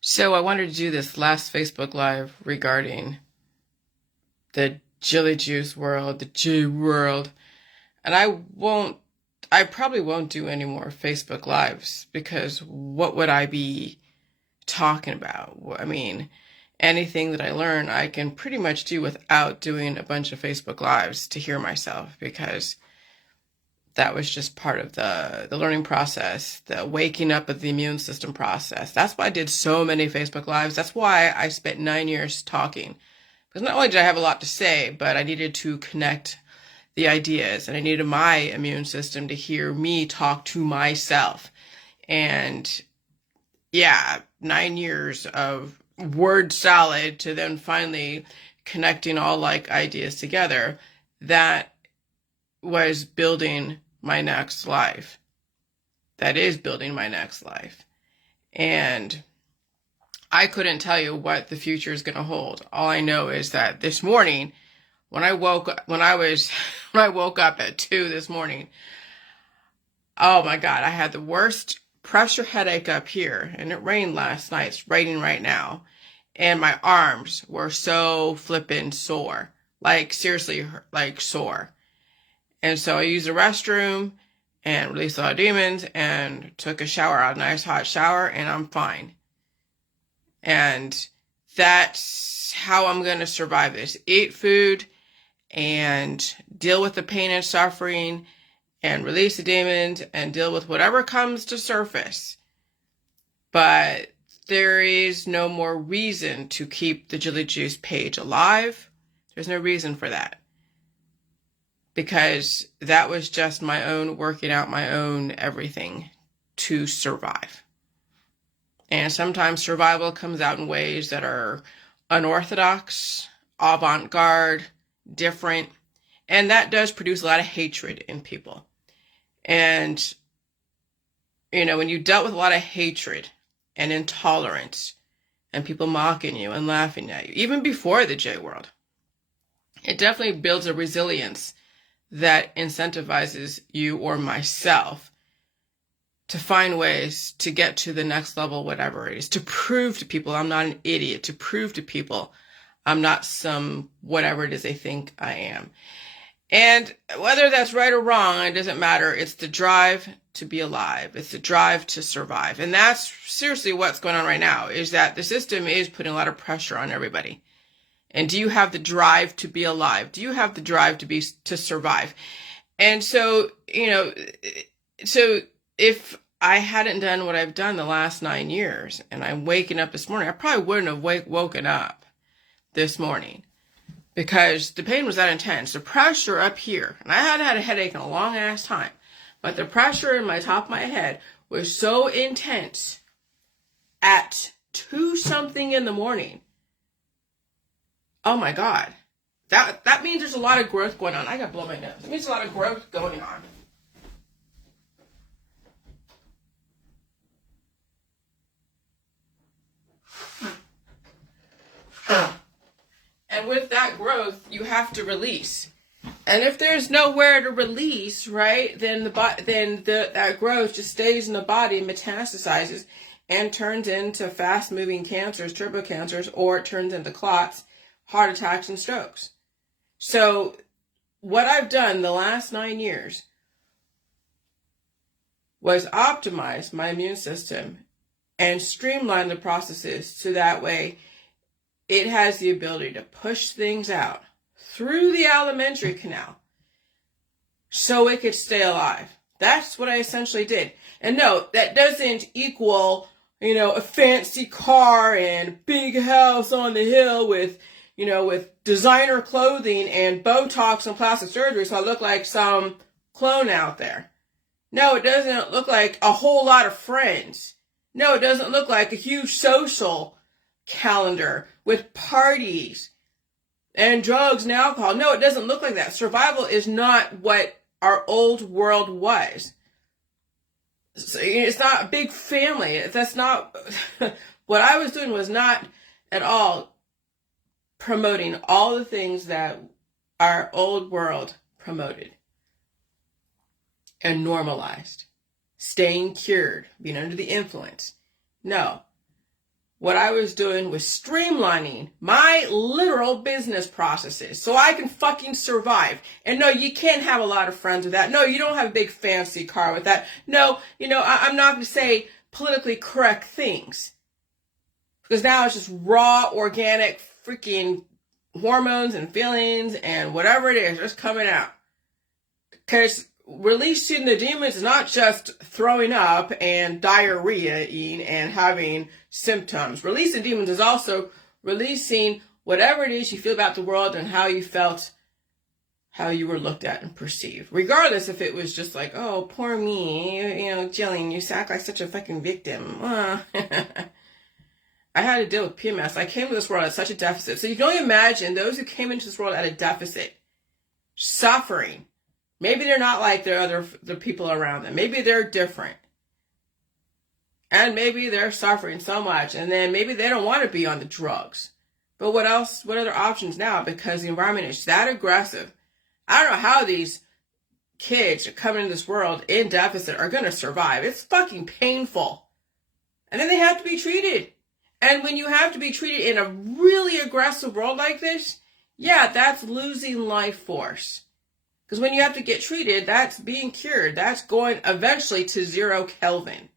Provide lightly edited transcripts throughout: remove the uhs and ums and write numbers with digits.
So I wanted to do this last Facebook Live regarding the Jilly Juice world, the J world. And I probably won't do any more Facebook Lives because what would I be talking about? I mean, anything that I learn, I can pretty much do without doing a bunch of Facebook Lives to hear myself, because that was just part of the learning process, the waking up of the immune system process. That's why I did so many Facebook Lives. That's why I spent 9 years talking. Because not only did I have a lot to say, but I needed to connect the ideas, and I needed my immune system to hear me talk to myself. And yeah, 9 years of word salad to then finally connecting all like ideas together. That was building my next life. That is building my next life. And I couldn't tell you what the future is going to hold. All I know is that this morning, when I woke up at 2 this morning, oh my God, I had the worst pressure headache up here, and it rained last night. It's raining right now. And my arms were so flippin' sore. Like seriously, like sore. And so I used the restroom and released a lot of demons and took a shower, a nice hot shower, and I'm fine. And that's how I'm going to survive this. Eat food and deal with the pain and suffering and release the demons and deal with whatever comes to surface. But there is no more reason to keep the Jilly Juice page alive. There's no reason for that. Because that was just my own working out my own everything to survive. And sometimes survival comes out in ways that are unorthodox, avant-garde, different. And that does produce a lot of hatred in people. And, when you dealt with a lot of hatred and intolerance and people mocking you and laughing at you, even before the J world, it definitely builds a resilience that incentivizes you or myself to find ways to get to the next level, whatever it is, to prove to people I'm not an idiot, to prove to people I'm not some whatever it is they think I am. And whether that's right or wrong, it doesn't matter. It's the drive to be alive. It's the drive to survive. And that's seriously what's going on right now, is that the system is putting a lot of pressure on everybody. And do you have the drive to be alive? Do you have the drive to survive? And so, so if I hadn't done what I've done the last 9 years and I'm waking up this morning, I probably wouldn't have woken up this morning, because the pain was that intense. The pressure up here, and I hadn't had a headache in a long ass time, but the pressure in my top of my head was so intense at 2 something in the morning. Oh my God. That means there's a lot of growth going on. I gotta blow my nose. It means a lot of growth going on. And with that growth, you have to release. And if there's nowhere to release, right, then that growth just stays in the body, metastasizes, and turns into fast-moving cancers, turbo cancers, or it turns into clots, heart attacks, and strokes. So what I've done the last 9 years was optimize my immune system and streamline the processes so that way it has the ability to push things out through the alimentary canal so it could stay alive. That's what I essentially did. And no, that doesn't equal, a fancy car and big house on the hill with designer clothing and Botox and plastic surgery so I look like some clone out there. No, it doesn't look like a whole lot of friends. No, it doesn't look like a huge social calendar with parties and drugs and alcohol. No, it doesn't look like that. Survival is not what our old world was. It's not a big family. That's not what I was doing. Was not at all promoting all the things that our old world promoted and normalized. Staying cured, being under the influence. No. what I was doing was streamlining my literal business processes so I can fucking survive. And no, you can't have a lot of friends with that. No, you don't have a big fancy car with that. No, I'm not going to say politically correct things. Because now it's just raw, organic, freaking hormones and feelings and whatever it is just coming out. Because releasing the demons is not just throwing up and diarrhea-ing and having symptoms. Releasing demons is also releasing whatever it is you feel about the world and how you felt, how you were looked at and perceived. Regardless if it was just like, oh, poor me, Jillian, you act like such a fucking victim. I had to deal with PMS. I came to this world at such a deficit. So you can only imagine those who came into this world at a deficit, suffering. Maybe they're not like the people around them. Maybe they're different. And maybe they're suffering so much. And then maybe they don't want to be on the drugs. But what else? What other options now? Because the environment is that aggressive. I don't know how these kids coming into this world in deficit are going to survive. It's fucking painful. And then they have to be treated. And when you have to be treated in a really aggressive world like this, yeah, that's losing life force. Because when you have to get treated, that's being cured. That's going eventually to 0 Kelvin.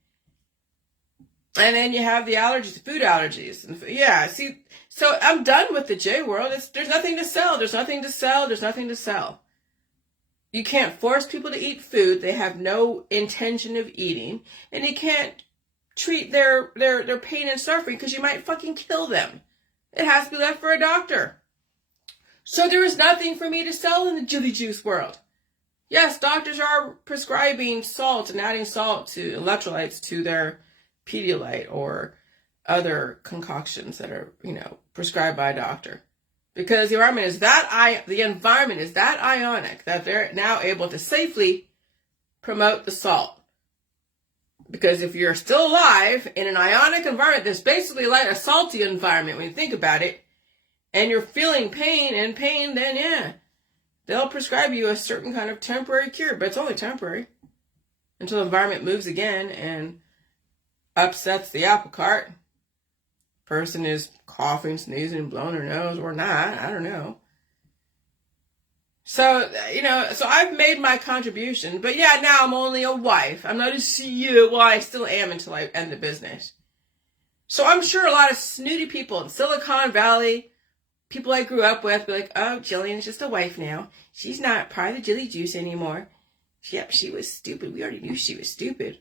And then you have the allergies, food allergies. And yeah, see, so I'm done with the J world. There's nothing to sell. There's nothing to sell. There's nothing to sell. You can't force people to eat food they have no intention of eating. And you can't treat their pain and suffering because you might fucking kill them. It has to be left for a doctor. So there is nothing for me to sell in the jilly juice world. Yes, doctors are prescribing salt and adding salt to electrolytes to their Pedialyte or other concoctions that are, prescribed by a doctor. Because the environment is that ionic that they're now able to safely promote the salt. Because if you're still alive in an ionic environment that's basically like a salty environment when you think about it, and you're feeling pain, then yeah, they'll prescribe you a certain kind of temporary cure, but it's only temporary until the environment moves again and upsets the apple cart. Person is coughing, sneezing, blowing their nose or not, I don't know. So, so I've made my contribution, but yeah, now I'm only a wife. I'm not a CEO. Well, I still am until I end the business. So I'm sure a lot of snooty people in Silicon Valley, people I grew up with, be like, oh, Jillian's just a wife now. She's not part of the Jilly Juice anymore. Yep, she was stupid. We already knew she was stupid.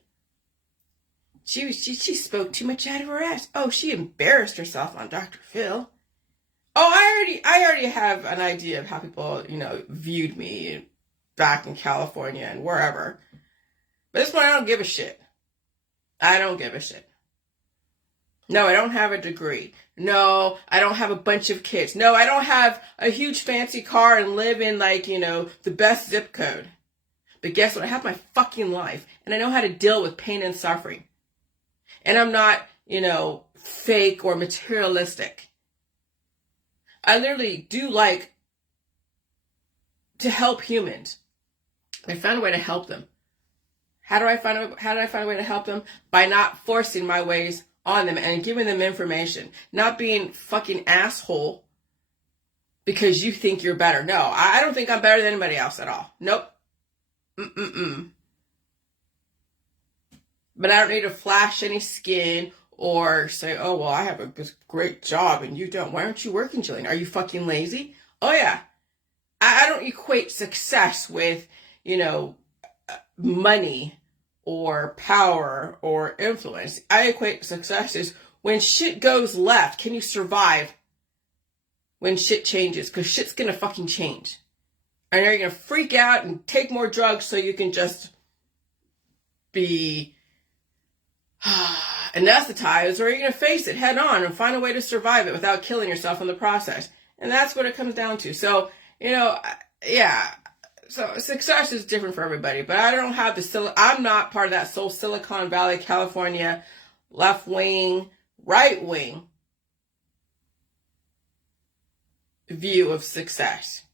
She spoke too much out of her ass. Oh, she embarrassed herself on Dr. Phil. Oh, I already have an idea of how people, viewed me back in California and wherever. But this one, I don't give a shit. I don't give a shit. No, I don't have a degree. No, I don't have a bunch of kids. No, I don't have a huge fancy car and live in the best zip code. But guess what? I have my fucking life and I know how to deal with pain and suffering. And I'm not, fake or materialistic. I literally do like to help humans. I found a way to help them. How did I find a way to help them? By not forcing my ways on them and giving them information. Not being fucking asshole because you think you're better. No, I don't think I'm better than anybody else at all. Nope. But I don't need to flash any skin or say, oh, well, I have a great job and you don't. Why aren't you working, Jillian? Are you fucking lazy? Oh, yeah. I don't equate success with, money or power or influence. I equate success is when shit goes left, can you survive when shit changes? Because shit's going to fucking change. And are you going to freak out and take more drugs so you can just be anesthetized, or are you going to face it head on and find a way to survive it without killing yourself in the process? And that's what it comes down to. So, yeah. So success is different for everybody, but I don't have I'm not part of that Silicon Valley, California, left wing, right wing view of success.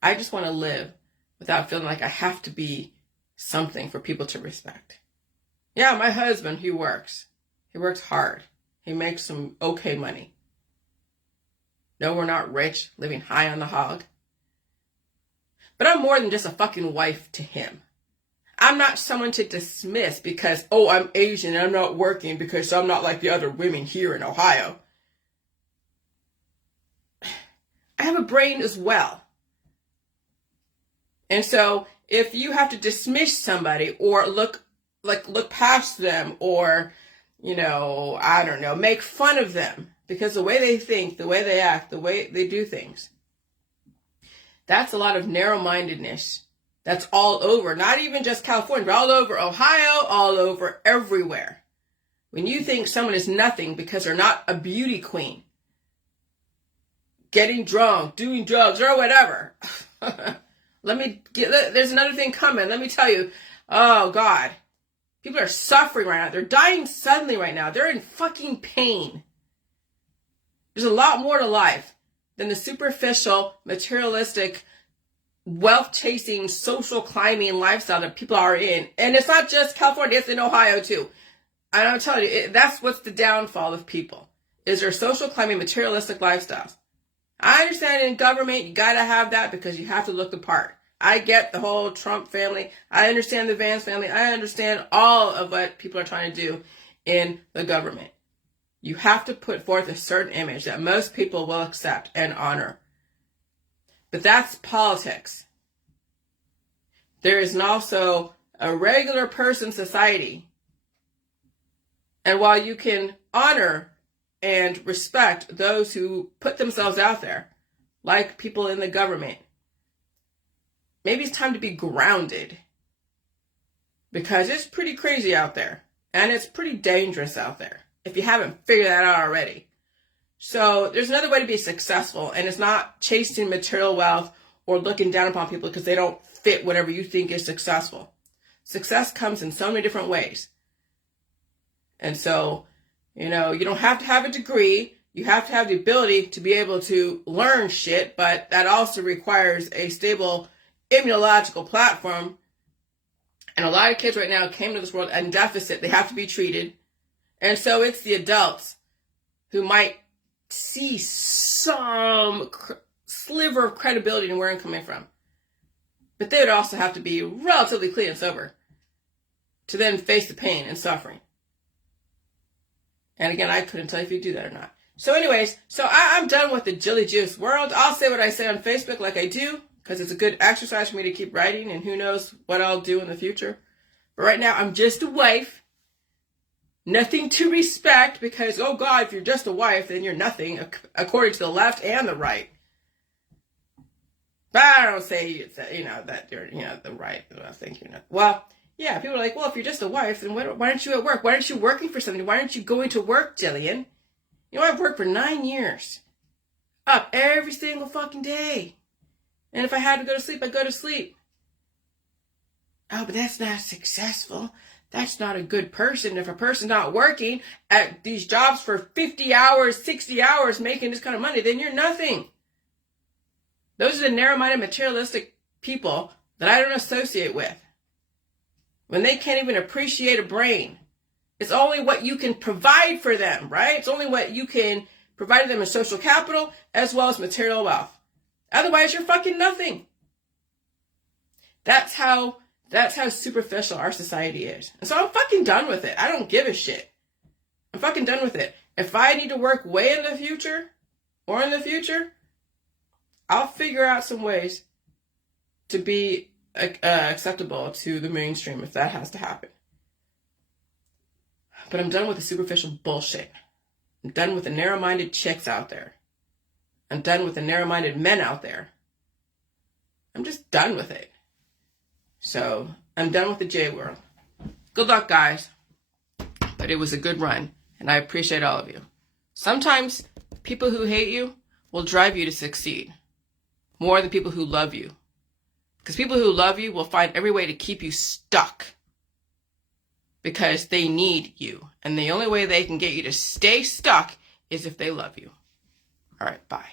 I just want to live without feeling like I have to be something for people to respect. Yeah, my husband, he works. He works hard. He makes some okay money. No, we're not rich, living high on the hog. But I'm more than just a fucking wife to him. I'm not someone to dismiss because, oh, I'm Asian and I'm not working because I'm not like the other women here in Ohio. I have a brain as well. And so if you have to dismiss somebody or look past them or, I don't know, make fun of them because the way they think, the way they act, the way they do things, that's a lot of narrow-mindedness. That's all over, not even just California, but all over Ohio, all over everywhere. When you think someone is nothing because they're not a beauty queen, getting drunk, doing drugs, or whatever. There's another thing coming. Let me tell you. Oh, God. People are suffering right now. They're dying suddenly right now. They're in fucking pain. There's a lot more to life than the superficial, materialistic, wealth-chasing, social climbing lifestyle that people are in. And it's not just California, it's in Ohio too. And I'm telling you, that's what's the downfall of people, is their social climbing, materialistic lifestyles. I understand in government, you gotta have that because you have to look the part. I get the whole Trump family. I understand the Vance family. I understand all of what people are trying to do in the government. You have to put forth a certain image that most people will accept and honor. But that's politics. There is also a regular person society. And while you can honor and respect those who put themselves out there, like people in the government, maybe it's time to be grounded. Because it's pretty crazy out there. And it's pretty dangerous out there, if you haven't figured that out already. So there's another way to be successful, and it's not chasing material wealth or looking down upon people because they don't fit whatever you think is successful. Success comes in so many different ways. And so, you don't have to have a degree. You have to have the ability to be able to learn shit, but that also requires a stable immunological platform. And a lot of kids right now came to this world in deficit. They have to be treated. And so it's the adults who might see some sliver of credibility in where I'm coming from. But they would also have to be relatively clean and sober to then face the pain and suffering. And again, I couldn't tell you if you do that or not. So anyways, I'm done with the Jilly Juice world. I'll say what I say on Facebook like I do, because it's a good exercise for me to keep writing, and who knows what I'll do in the future. But right now, I'm just a wife. Nothing to respect, because, oh God, if you're just a wife, then you're nothing, according to the left and the right. But I don't say, that you're, the right. I think you're not. Well, yeah, people are like, well, if you're just a wife, then why aren't you at work? Why aren't you working for somebody? Why aren't you going to work, Jillian? I've worked for 9 years. Up every single fucking day. And if I had to go to sleep, I'd go to sleep. Oh, but that's not successful. That's not a good person. If a person's not working at these jobs for 50 hours, 60 hours, making this kind of money, then you're nothing. Those are the narrow-minded, materialistic people that I don't associate with. When they can't even appreciate a brain. It's only what you can provide for them, right? It's only what you can provide them in social capital as well as material wealth. Otherwise, you're fucking nothing. That's how superficial our society is. And so I'm fucking done with it. I don't give a shit. I'm fucking done with it. If I need to work way in the future, I'll figure out some ways to be acceptable to the mainstream if that has to happen. But I'm done with the superficial bullshit. I'm done with the narrow-minded chicks out there. I'm done with the narrow-minded men out there. I'm just done with it. So, I'm done with the J world. Good luck, guys. But it was a good run, and I appreciate all of you. Sometimes people who hate you will drive you to succeed more than people who love you. Because people who love you will find every way to keep you stuck because they need you. And the only way they can get you to stay stuck is if they love you. All right, bye.